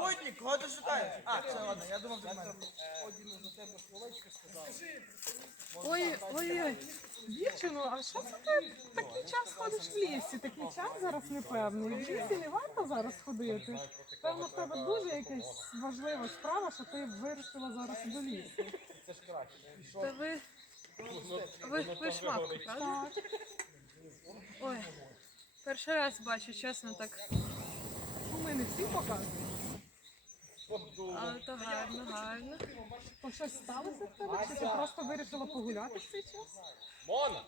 Путник, кого ти шукаєш? А, все, ладно, я думав, ти мене. Ой, ой, ой. Дівчино, а що це ти такий час ходиш в лісі? Такий час зараз непевний. В лісі не варто зараз ходити. Певно, в тебе дуже якась важлива справа, що ти вирішила зараз до лісу. Та ви. Ви, ви правда? Так. Ой. Перший раз бачу, чесно так. Мене всі показують. Але то гарно, гарно. То щось сталося в тебе? Чи ти просто вирішила погуляти в цей час?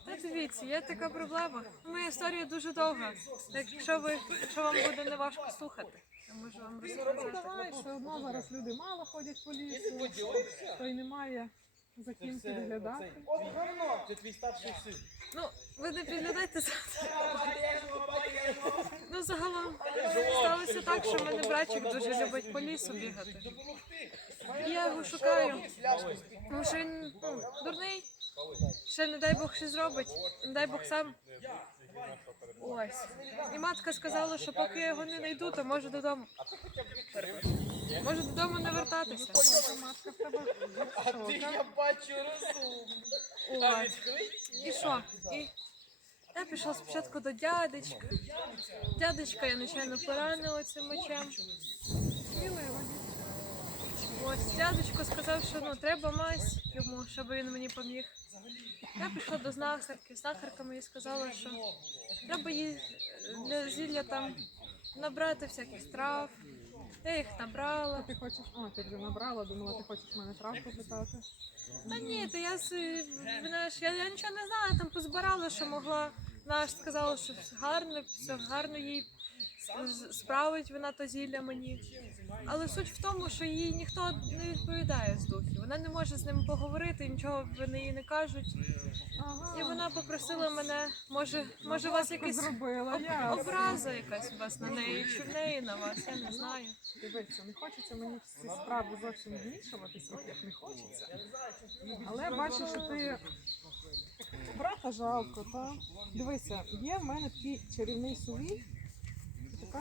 Та дивіться, є така проблема. Моя історія дуже довга. Так, якщо ви, якщо вам буде неважко слухати, я можу вам Ну розказати. давай, все одно зараз люди мало ходять по лісу, то й немає за ким підглядати. От говно, це твій старший син. Ну, ви не підглядайте за Ну, загалом сталося так, що в мене братчик дуже любить по лісу бігати. І я його шукаю. Тому що він ну, дурний. Ще не дай Бог що зробить, не дай Бог сам. Ось. І матка сказала, що поки я його не знайду, то можу додому. Можу додому не вертатися. Матка в тебе А ти, я бачу. Ось. І що? І я пішла спочатку до дядечка. Дядечка я нечайно поранила цим мечем. смілива. Ось дядечко сказав, що ну треба мазь йому, щоб він мені поміг. Я пішла до знахарки. Знахарка мені сказала, що треба їй е, для зілля там набрати всяких трав. Я їх набрала. Ти хочеш, а ти вже набрала, думала, ти хочеш мене трав попитати. Та ні, то я вона я, я нічого не знала, там позбирала, що могла. Ж сказала, що гарно, все гарно їй справить вона то зілля мені. Але суть в тому, що їй ніхто не відповідає з духів. Вона не може з ними поговорити, нічого вони їй не кажуть. І вона попросила мене, може, може, у вас якась зробила, об- образа якась у вас на неї, чи в неї на вас, я не знаю. Дивися, не хочеться мені в ці справи зовсім вмішуватися, як не хочеться. Але бачу, що ти брата жалко, та дивися, є в мене такий чарівний сувій,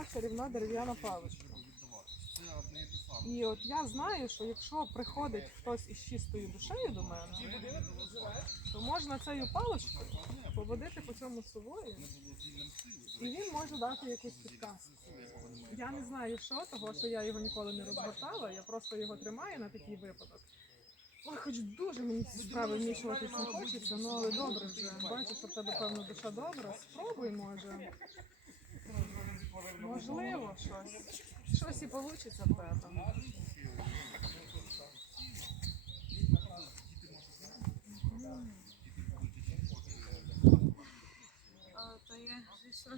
така дерев'яна паличка. І от я знаю, що якщо приходить хтось із чистою душею до мене, то можна цією паличкою поводити по цьому сувою, і він може дати якусь підказку. Я не знаю, що, того, що я його ніколи не розгортала, я просто його тримаю на такий випадок. Ой, хоч дуже мені ці справи вмішуватись не хочеться, ну але добре вже. Бачу, що в тебе певно душа добра. Спробуй, може. Можливо, щось. Щось і вийде то є, звісно.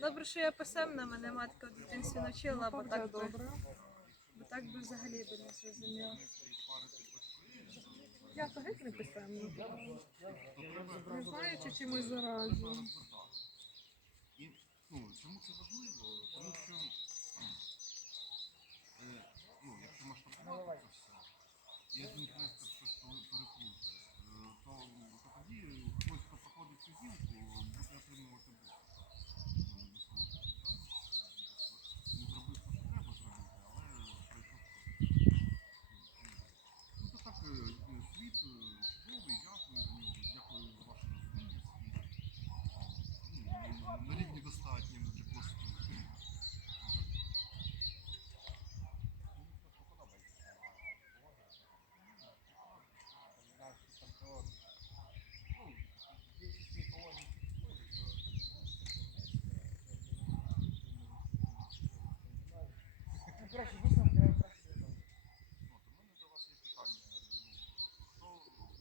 Добре, що я писемна, мене матка в дитинстві навчила, бо так би, бо так би взагалі би не зрозуміла. Я то геть не писемна. Не знаю, чи чимось зараджу. Ну, чому це важливо? Тому що е, ну, якщо масштабувати це все, і один інвестор щось коли переплутає, е, то, то тоді хтось, хто проходить цю гілку, буде отримувати бонус. Ну, не дослухає, так? Не зробив те, що треба зробити, але пройшов. Ну, то так, е, е, світ е, чудовий, дякую за нього, дякую за ваше розуміння світу. Ну, на рівні достатньо для просто. Краще висновки, я краще. От, у мене до вас є питання. Ну, хто придумав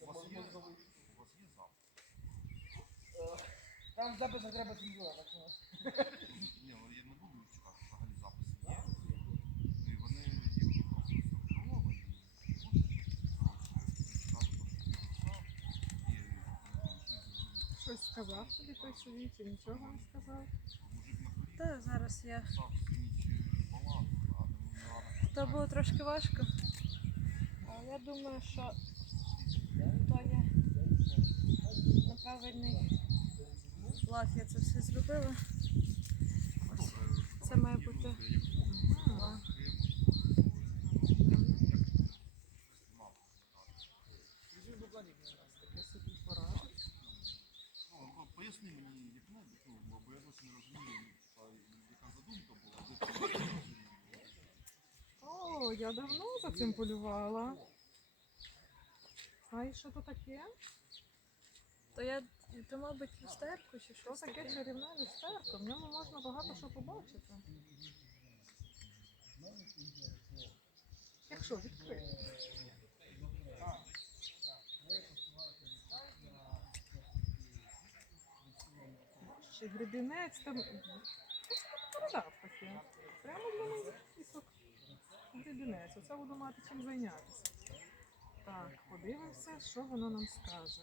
У вас є, у вас є запит? Там в записах треба цензура, так що. Ні, ну я не буду чекати взагалі записи є. І вони є просто структуровані. Щось сказав тобі той совіт, чи нічого не сказав. Мужик на горі Та зараз я. писав всю ніч баланду, а не рано То було трошки важко. А я думаю, що то є на правильний лад я це все зробила. Це має бути. О, я давно за цим полювала. А і що то таке? То я, то, мабуть, люстерку чи Що щось таке таке. чарівне люстерко? В ньому можна багато що побачити. Якщо відкрити. Ще гребінець там. Таке. Прямо для мене пісок. Гребінець. Оце буду мати чим зайнятися. Так, подивимося, що воно нам скаже.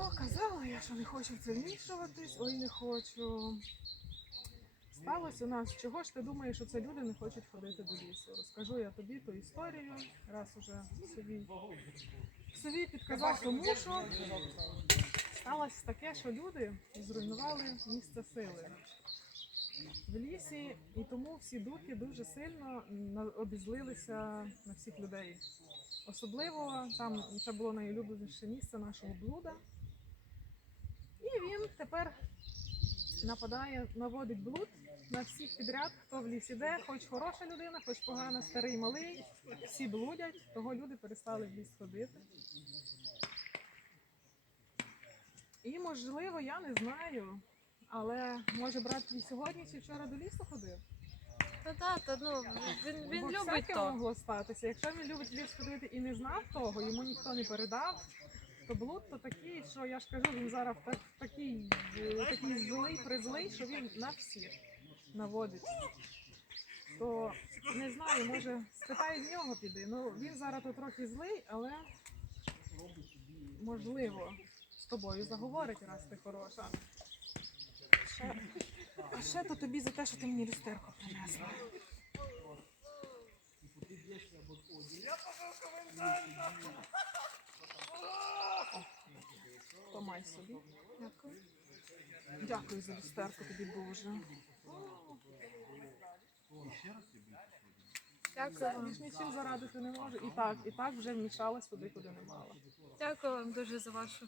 О, казала я, що не хочу це вмішуватись, ой, не хочу. Сталося у нас, чого ж ти думаєш, що це люди не хочуть ходити до лісу? Розкажу я тобі ту історію, раз уже собі, собі підказав, тому що сталося таке, що люди зруйнували місце сили в лісі, і тому всі духи дуже сильно обізлилися на всіх людей. Особливо там це було найулюбленіше місце нашого блуда. І він тепер нападає, наводить блуд на всіх підряд, хто в лісі де, хоч хороша людина, хоч погана, старий, малий, всі блудять, того люди перестали в ліс ходити. І можливо, я не знаю, але може брат твій сьогодні чи вчора до лісу ходив? Та та, та ну він, він Бо любить всяке то. могло статися. Якщо він любить ліс ходити і не знав того, йому ніхто не передав, то блуд то такий, що я ж кажу, він зараз так, такий, е, такий злий, призлий, що він на всіх наводить. То не знаю, може спитай в нього піди. Ну він зараз то трохи злий, але можливо з тобою заговорить, раз ти хороша. А ще то тобі за те, що ти мені люстерку принесла. То собі. Дякую. Дякую за люстерку тобі дуже. Дякую вам. нічим зарадити не можу. І так, і так вже вмішалась туди, куди не мала. Дякую вам дуже за вашу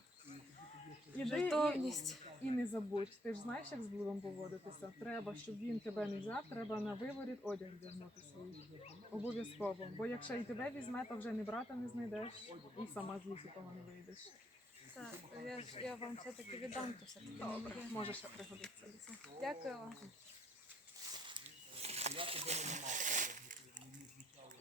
Іди і, жертовність. і не забудь. Ти ж знаєш, як з блудом поводитися. Треба, щоб він тебе не взяв, треба на виворіт одяг вдягнути свій. Обов'язково. Бо якщо і тебе візьме, то вже ні брата не знайдеш, і сама з лісу того не вийдеш. Так, я, ж- я вам все-таки віддам, то все-таки не Добре, моє. може ще пригодиться. Дякую вам.